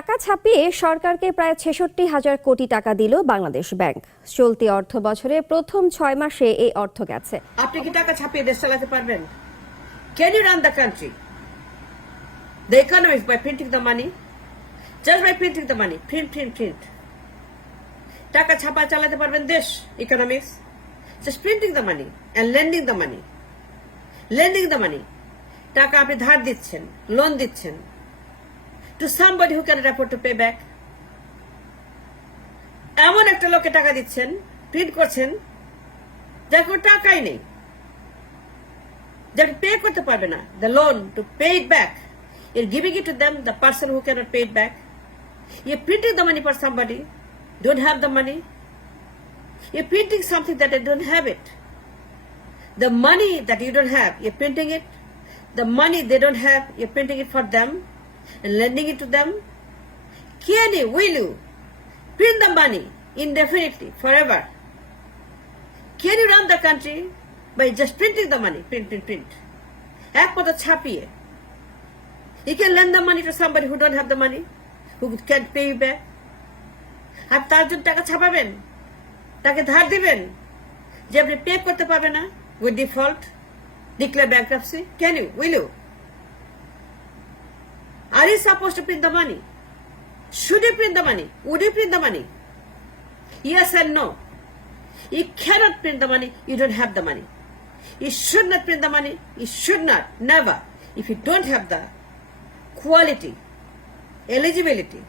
টাকা ছাপিয়ে সরকারকে প্রায় ৬৬,০০০ কোটি টাকা দিল বাংলাদেশ ব্যাংক। চলতি অর্থ বছরে প্রথম ৬ মাসে এই অর্থ গেছে। আপনি কি টাকা ছাপিয়ে দেশ চালাতে পারবেন? Can you run the country, the economics, by printing the money? Just by printing the money, print. টাকা ছাপা চালাতে পারবেন দেশ? Economics, just printing the money and lending the money. Lending the money, টাকা আপনি ধার দিচ্ছেন, লোন দিচ্ছেন to somebody who cannot afford to pay back. এমন একটা লোককে টাকা দিচ্ছেন, প্রিন্ট করছেন, যার কোনো টাকাই নেই, যাকে পে করতে পারবে না, the loan to pay it back. You're giving it to them, the person who cannot pay it back. You're printing the money for somebody, don't have the money. You're printing something that they don't have it. The money that you don't have, you're printing it. The money they don't have, you're printing it for them and lending it to them. Can you, will you print the money indefinitely, forever? Can you run the country by just printing the money? Print. এক কথা ছাপিয়ে। You can lend the money to somebody who don't have the money, who can't pay you back. আর তার জন্য টাকা ছাপাবেন, তাকে ধার দিবেন, যে আপনি পে করতে পারবে না, with default, declare bankruptcy. Can you, will you? Are you supposed to print the money? Should you print the money? Would you print the money? Yes and no. You cannot print the money, you don't have the money. You should not print the money, you should not, never. If you don't have the quality, eligibility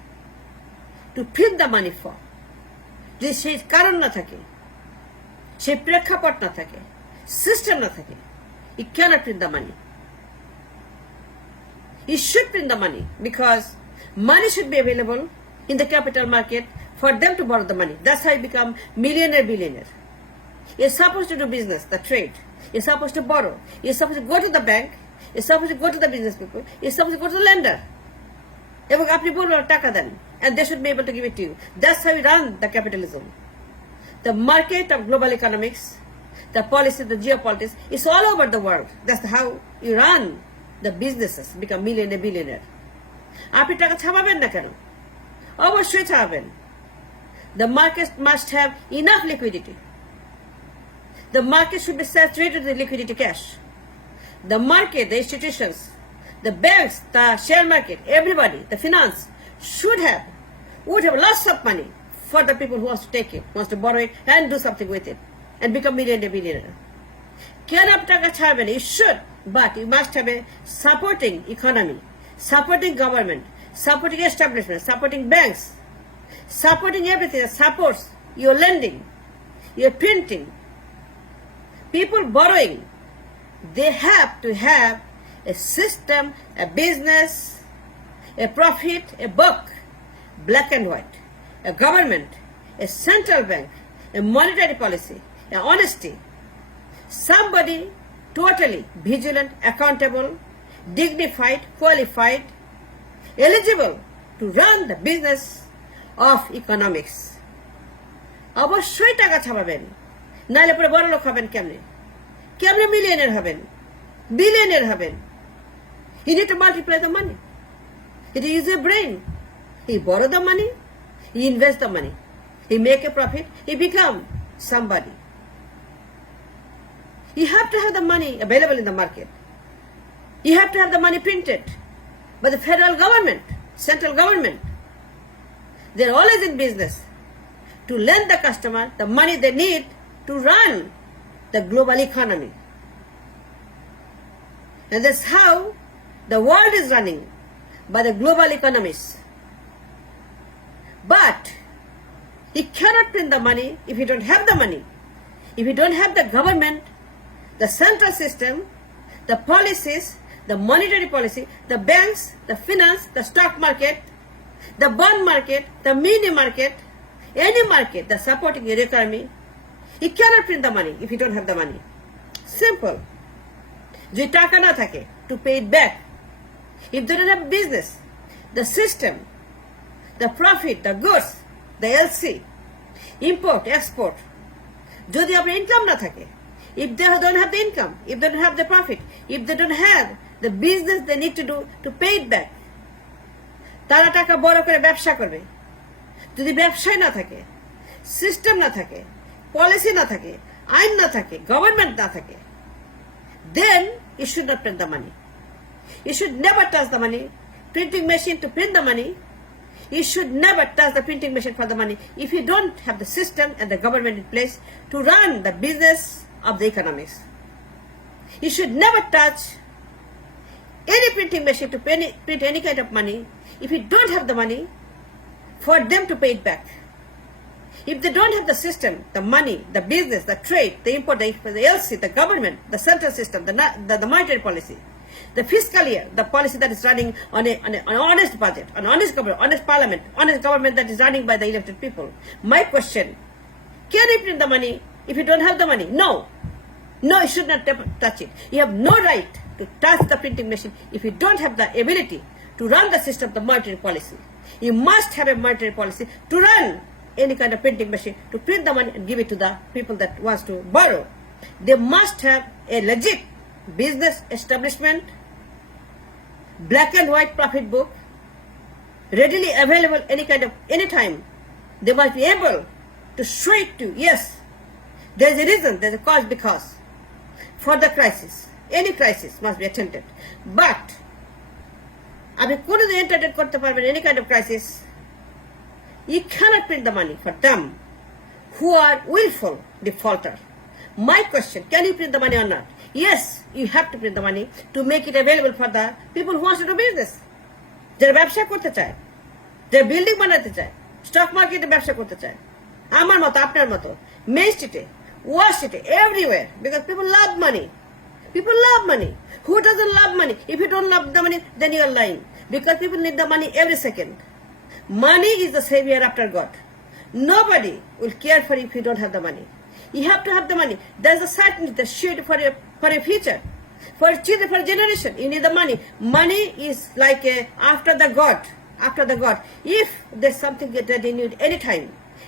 to print the money for, যদি সেই কারণ না থাকে, সেই প্রেক্ষাপট না থাকে, system না থাকে, you cannot print the money. You should print the money because money should be available in the capital market for them to borrow the money. That's how you become millionaire, billionaire. You're supposed to do business, the trade. You're supposed to borrow. You're supposed to go to the bank. You're supposed to go to the business people. You're supposed to go to the lender. এবং আপনি বলবেন টাকা দেন, and they should be able to give it to you. That's how we run the capitalism. The market of global economics, the policy, the geopolitics, it's all over the world. That's how you run the businesses, become millionaire, billionaire. আপনি টাকা ছাপাবেন না কেন? অবশ্যই ছাপাবেন। The market must have enough liquidity. The market should be saturated with liquidity cash. The market, the institutions, the banks, the share market, everybody, the finance would have lots of money for the people who wants to take it, wants to borrow it and do something with it and become millionaire, billionaire. Can আপনি টাকা ছাড়বেন? You should, but you must have a supporting economy, supporting government, supporting establishment, supporting banks, supporting everything that supports your lending, your printing. People borrowing, they have to have a system, a business, a profit, a book, black and white, a government, a central bank, a monetary policy, a honesty, somebody totally vigilant, accountable, dignified, qualified, eligible to run the business of economics. অবশ্যই টাকা ছাপাবেন, নাহলে পরে বড় লোক হবেন কেমনে? কেমনে মিলিয়নের হবেন, বিলিয়নের হবেন? You need to multiply the money. You use your brain. You borrow the money, you invest the money, you make a profit, you become somebody. You have to have the money available in the market. You have to have the money printed by the federal government, central government. They're always in business to lend the customer the money they need to run the global economy. And that's how the world is running, by the global economies. But you cannot print the money if you don't have the money. If you don't have the government, the central system, the policies, the monetary policy, the banks, the finance, the stock market, the bond market, the mini market, any market that's supporting your economy, you cannot print the money if you don't have the money. Simple. যদি টাকা না থাকে to pay it back, if they don't have business, the system, the profit, the goods, the LC, import, export, যদি আপনার income না থাকে, if they don't have the income, if they don't have the profit, if they don't have the business they need to do to pay it back, তারা টাকা বড় করে ব্যবসা করবে। যদি ব্যবসায় না থাকে, সিস্টেম না থাকে, পলিসি না থাকে, আইন না থাকে, গভর্নমেন্ট না থাকে, then you should not print the money. You should never touch the money. Printing machine to print the money. You should never touch the printing machine for the money if you don't have the system and the government in place to run the business of the economics. You should never touch any printing machine to print any kind of money if you don't have the money for them to pay it back. If they don't have the system, the money, the business, the trade, the import, the export, the LC, the government, the central system, the monetary policy, the fiscal year, the policy that is running on an honest budget, an honest government, honest parliament, honest government that is running by the elected people. My question, can you print the money if you don't have the money? No. No, you should not touch it. You have no right to touch the printing machine if you don't have the ability to run the system of the monetary policy. You must have a monetary policy to run any kind of printing machine, to print the money and give it to the people that wants to borrow. They must have a legit business establishment, black and white profit book, readily available any time. They must be able to show it to, yes, there is a reason, there is a cause, because for the crisis, any crisis must be attended. But আপনি কোনোদিন entertain করতে পারবেন any kind of crisis. You cannot print the money for them who are willful defaulter. My question, can you print the money or not? Yes, you have to print the money to make it available for the people who want to do business. যারা ব্যবসা করতে চায়, যারা building বানাতে চায়, stock মার্কেটে ব্যবসা করতে চায়, আমার মতো, আপনার মতো, মেইন স্ট্রিটে, ওয়াল স্ট্রিটে, everywhere, because people love money. People love money. Who doesn't love money? If you don't love the money, then you are lying. Because people need the money every second. Money is the savior after God. Nobody will care for you if you don't have the money. You have to have the money. There's a certainty, the surety for your future, for your children, for generation. You need the money. Money is like after the God. After the God. If there's something that you need anytime,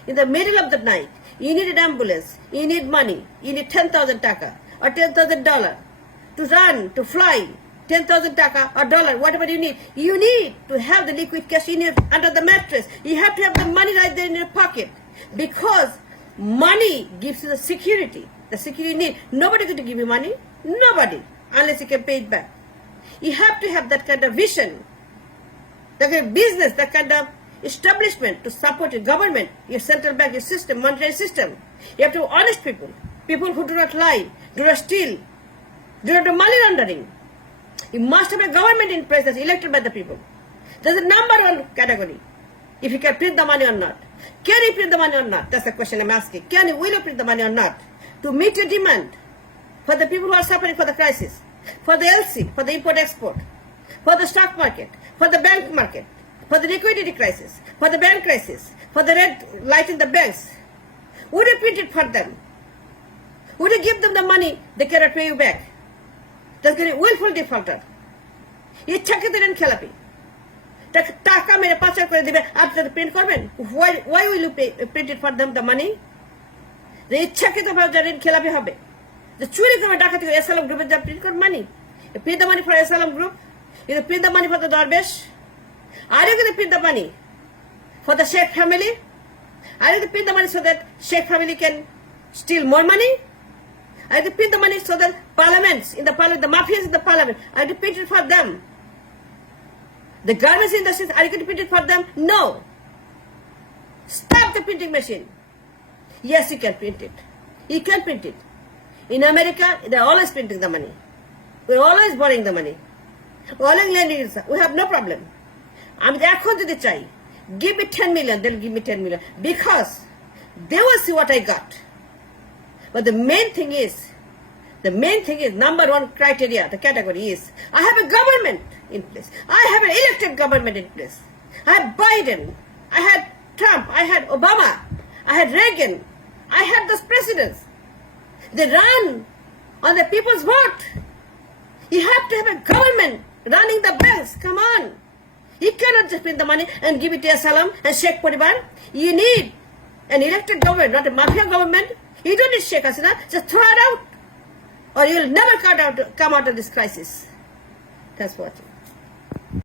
in the middle of the night, you need an ambulance, you need money, you need 10,000 taka or $10,000 to run, to fly, 10,000 taka or dollar, whatever you need. You need to have the liquid cash in your, under the mattress. You have to have the money right there in your pocket, because money gives you the security. The security you need. Nobody going to give you money. Nobody, unless you can pay it back. You have to have that kind of vision, that kind of business, that kind of establishment to support your government, your central bank, your system, monetary system. You have to be honest people, people who do not lie, do not steal, do not do money laundering. You must have a government in place that's elected by the people. There's a number one category. If you can print the money or not. Can you print the money or not? That's the question I'm asking. Will you print the money or not? To meet your demand for the people who are suffering for the crisis, for the LC, for the import-export, for the stock market, for the bank market, for the liquidity crisis, for the bank crisis, for the red light in the banks. Would you print it for them? Would you give them the money they cannot pay you back? That's going to be willful defaulter. ইচ্ছাকে দেন খেলাপি, টাকা মেরে পাচার করে দিবে, আপনি print করবেন? Why will you print it for them the money? যে ইচ্ছাকৃত ভাবে যারা খেলাপি হবে, যে চুরি করে ডাকাতি করে এসএলএম গ্রুপের যা প্রিন্ট করে মানি, print the money for SLM group, you print the money for the Darvish. Are you going to print the money for the Sheikh family? Are you going to print the money so that Sheikh family can steal more money? Are you going to print the money so that parliaments in the parliament, the mafias in the parliament, are you going to print it for them? The garments industries, are you going to print it for them? No. Stop the printing machine. Yes, you can print it. You can print it. In America, they're always printing the money. We're always borrowing the money. We're always lending it. We have no problem. আমি এখন যদি চাই, give me 10 million, they'll give me 10 million, because they will see what I got. But the main thing is, number one criteria, the category is, I have a government in place. I have an elected government in place. I had Biden, I had Trump, I had Obama, I had Reagan, I had those presidents. They run on the people's vote. You have to have a government running the banks. Come on. You cannot just print the money and give it to Asylum and Sheikh Poribar. You need an elected government, not a mafia government. You don't need Sheikh Hasina. Just throw it out, or you will never come out of this crisis. That's what.